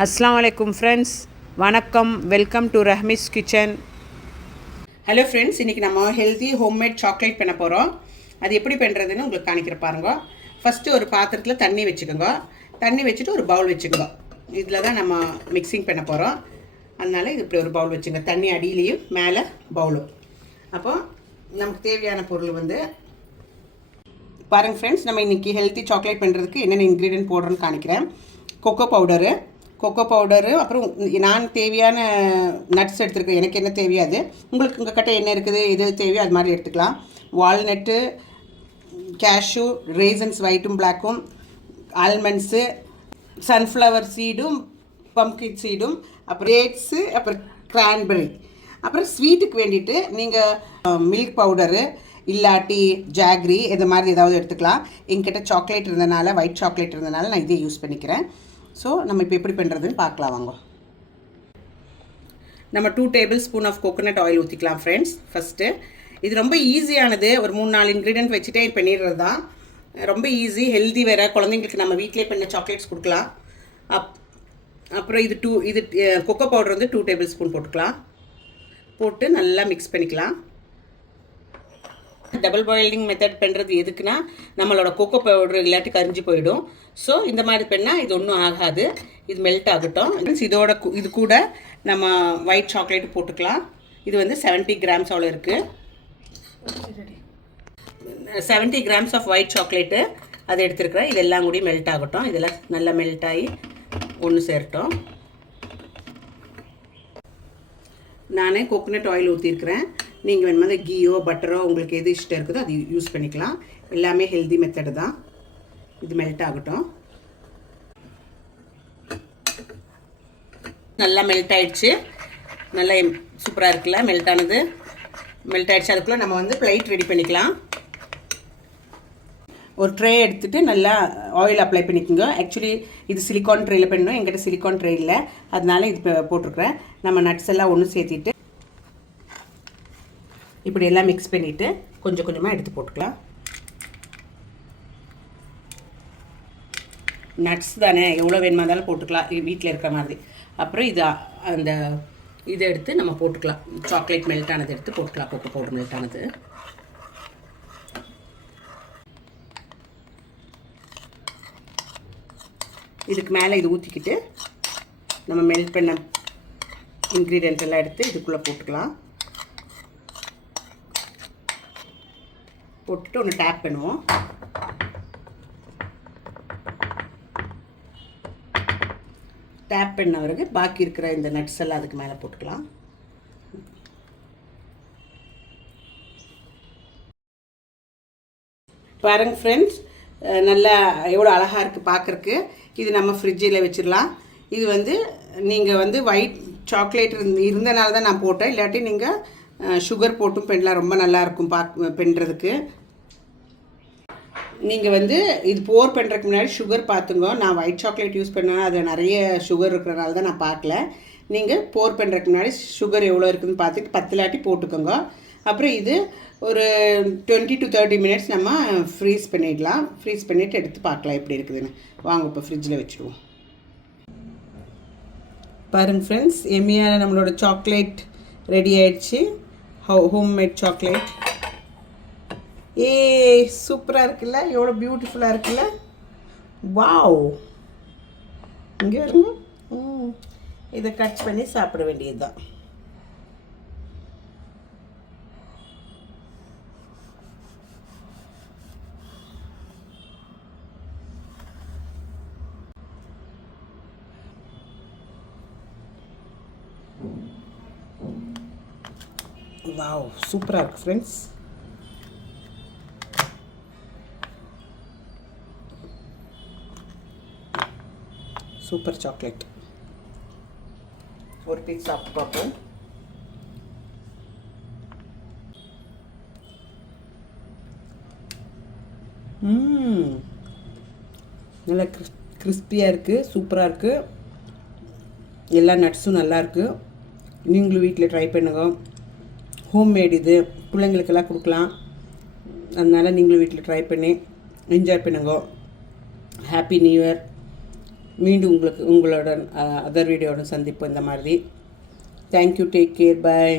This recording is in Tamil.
அஸ்ஸலாமு அலைக்கும் ஃப்ரெண்ட்ஸ், வணக்கம். Welcome to Rahmi's kitchen. Hello friends, இன்றைக்கி நம்ம ஹெல்தி ஹோம்மேட் சாக்லேட் பண்ண போகிறோம். அது எப்படி பண்ணுறதுன்னு உங்களுக்கு காணிக்கிற பாருங்க. ஃபஸ்ட்டு ஒரு பாத்திரத்தில் தண்ணி வச்சுக்கோங்க. தண்ணி வச்சுட்டு ஒரு பவுல் வச்சுக்கோங்க. இதில் தான் நம்ம மிக்சிங் பண்ண போகிறோம். அதனால் இது இப்படி ஒரு பவுல் வச்சுங்க. தண்ணி அடியிலையும் மேலே பவுலும். அப்போ நமக்கு தேவையான பொருள் வந்து பாருங்கள் ஃப்ரெண்ட்ஸ், நம்ம இன்றைக்கி ஹெல்த்தி சாக்லேட் பண்ணுறதுக்கு என்னென்ன இன்க்ரீடியன்ட் போடுறோன்னு காணிக்கிறேன். கொக்கோ பவுடரு, அப்புறம் நான் தேவையான நட்ஸ் எடுத்துருக்கேன். எனக்கு என்ன தேவையோ அது. உங்களுக்கு உங்கள் கிட்ட என்ன இருக்குது, எது தேவையோ அது மாதிரி எடுத்துக்கலாம். வால்நட்டு, கேஷ்யூ, ரேசன்ஸ் ஒயிட்டும் பிளாக்கும், ஆல்மண்ட்ஸு, சன்ஃப்ளவர் சீடும், பம்கின் சீடும், அப்புறம் டேட்ஸு, அப்புறம் கிரான்பெரி. அப்புறம் ஸ்வீட்டுக்கு வேண்டிட்டு நீங்கள் மில்க் பவுடரு இல்லாட்டி ஜாக்ரி இது மாதிரி ஏதாவது எடுத்துக்கலாம். என்கிட்ட சாக்லேட் இருந்தனால, ஒயிட் சாக்லேட் இருந்தனால நான் இதே யூஸ் பண்ணிக்கிறேன். ஸோ நம்ம இப்போ எப்படி பண்ணுறதுன்னு பார்க்கலாம் வாங்க. நம்ம 2 table spoon of coconut oil ஊற்றிக்கலாம் ஃப்ரெண்ட்ஸ். ஃபஸ்ட்டு இது ரொம்ப ஈஸியானது. ஒரு 3-4 இன்க்ரீடியன்ட் வச்சுட்டே பண்ணிடுறது தான். ரொம்ப ஈஸி, ஹெல்தி வேறு. குழந்தைங்களுக்கு நம்ம வீட்டிலே பண்ண சாக்லேட்ஸ் கொடுக்கலாம். அப்புறம் இது கொக்கோ பவுடர் வந்து 2 டேபிள் ஸ்பூன் போட்டுக்கலாம். போட்டு நல்லா மிக்ஸ் பண்ணிக்கலாம். டபுள் பாயிலிங் மெத்தட் பண்ணுறது எதுக்குன்னா, நம்மளோட கொக்கோ பவுடர் இல்லாட்டி கரிஞ்சு போயிடும். ஸோ இந்த மாதிரி பண்ணால் இது ஒன்றும் ஆகாது. இது மெல்ட் ஆகட்டும். இது கூட நம்ம ஒயிட் சாக்லேட் போட்டுக்கலாம். இது வந்து 70 கிராம்ஸ் அவ்வளோ இருக்குது. 70 கிராம்ஸ் ஆஃப் ஒயிட் சாக்லேட்டு அதை எடுத்துருக்குறேன். இதெல்லாம் கூட மெல்ட் ஆகட்டும். இதெல்லாம் நல்லா மெல்ட் ஆகி ஒன்று சேரட்டும். நானே கோகோனட் ஆயில் ஊற்றிருக்கிறேன். நீங்கள் வேணுமா கீயோ பட்டரோ உங்களுக்கு எது இஷ்டம் இருக்குதோ அது யூஸ் பண்ணிக்கலாம். எல்லாமே ஹெல்தி மெத்தடு தான். இது மெல்ட் ஆகட்டும். நல்லா மெல்ட் ஆகிடுச்சு. நல்லா சூப்பராக இருக்குல்ல மெல்ட் ஆனது. மெல்ட் ஆகிடுச்சு. அதுக்குள்ளே நம்ம வந்து பிளேட் ரெடி பண்ணிக்கலாம். ஒரு ட்ரே எடுத்துகிட்டு நல்லா ஆயில் அப்ளை பண்ணிக்கோங்க. ஆக்சுவலி இது சிலிக்கான் ட்ரேயில் பண்ணணும். எங்கிட்ட சிலிக்கான் ட்ரே இல்லை, அதனால இது போட்டிருக்கிறேன். நம்ம நட்ஸ் எல்லாம் ஒன்று சேர்த்திட்டு இப்படி எல்லாம் மிக்ஸ் பண்ணிவிட்டு கொஞ்சம் கொஞ்சமாக எடுத்து போட்டுக்கலாம். நட்ஸ் தானே, எவ்வளோ வேணுமா இருந்தாலும் போட்டுக்கலாம் வீட்டில் இருக்கிற மாதிரி. அப்புறம் இதை எடுத்து நம்ம போட்டுக்கலாம். சாக்லேட் மெல்ட் ஆனது எடுத்து போட்டுக்கலாம். கொக்கோ பவுடர் மெல்ட் ஆனது. இதுக்கு மேலே இது ஊற்றிக்கிட்டு நம்ம மெல்ட் பண்ண இன்க்ரீடியன்ட் எல்லாம் எடுத்து இதுக்குள்ளே போட்டுக்கலாம். போட்டுட்டு ஒன்று டேப் பண்ணுவோம். டேப் பண்ண பிறகு பாக்கி இருக்கிற இந்த நட்ஸ் எல்லாம் அதுக்கு மேலே போட்டுக்கலாம். பாருங்க ஃப்ரெண்ட்ஸ், நல்லா எவ்வளோ அழகாக இருக்குது பார்க்குறக்கு. இது நம்ம ஃப்ரிட்ஜில் வச்சிடலாம். இது வந்து நீங்கள் வந்து ஒயிட் சாக்லேட் இருந்தனால தான் நான் போட்டேன். இல்லாட்டி நீங்கள் சுகர் போட்டும் பண்ணலாம். ரொம்ப நல்லாயிருக்கும் பண்ணுறதுக்கு. நீங்கள் வந்து இது போர் பண்ணுறதுக்கு முன்னாடி சுகர் பார்த்துங்க. நான் ஒயிட் சாக்லேட் யூஸ் பண்ணேன்னா அதில் நிறைய சுகர் இருக்கிறனால தான் நான் பார்க்கல. நீங்கள் போர் பண்ணுறதுக்கு முன்னாடி சுகர் எவ்வளோ இருக்குதுன்னு பார்த்துட்டு 10 இல்லாட்டி போட்டுக்கோங்க. அப்புறம் இது ஒரு 20 to 30 மினிட்ஸ் நம்ம ஃப்ரீஸ் பண்ணிடலாம். ஃப்ரீஸ் பண்ணிவிட்டு எடுத்து பார்க்கலாம் எப்படி இருக்குதுன்னு. வாங்க இப்போ ஃப்ரிட்ஜில் வச்சுடுவோம். பாருங்கள் ஃப்ரெண்ட்ஸ், எம்மியான நம்மளோட சாக்லேட் ரெடி ஆகிடுச்சு. Homemade chocolate. சூப்பராக இருக்குல்ல, எவ்வளோ பியூட்டிஃபுல்லாக இருக்குல்ல. வாவ், இங்கே வருங்க. இதை கட் பண்ணி சாப்பிட வேண்டியது தான். வாவ், சூப்பராக இருக்குது ஃப்ரெண்ட்ஸ். Super chocolate. ஒரு பீஸ் சாப்பிட்டு பார்ப்போம். நல்லா கிறிஸ்பியாக இருக்குது, சூப்பராக இருக்குது. எல்லா நட்ஸும் நல்லாயிருக்கு. நீங்களும் வீட்டில் ட்ரை பண்ணுங்க. ஹோம்மேட் இது பிள்ளைங்களுக்கெல்லாம் கொடுக்கலாம். அதனால் நீங்களும் வீட்டில் ட்ரை பண்ணி என்ஜாய் பண்ணுங்க. Happy new year. மீண்டும் உங்களுடன் அதர் வீடியோவுடன் சந்திப்போம் இந்த மாதிரி. தேங்க்யூ, டேக் கேர், பாய்.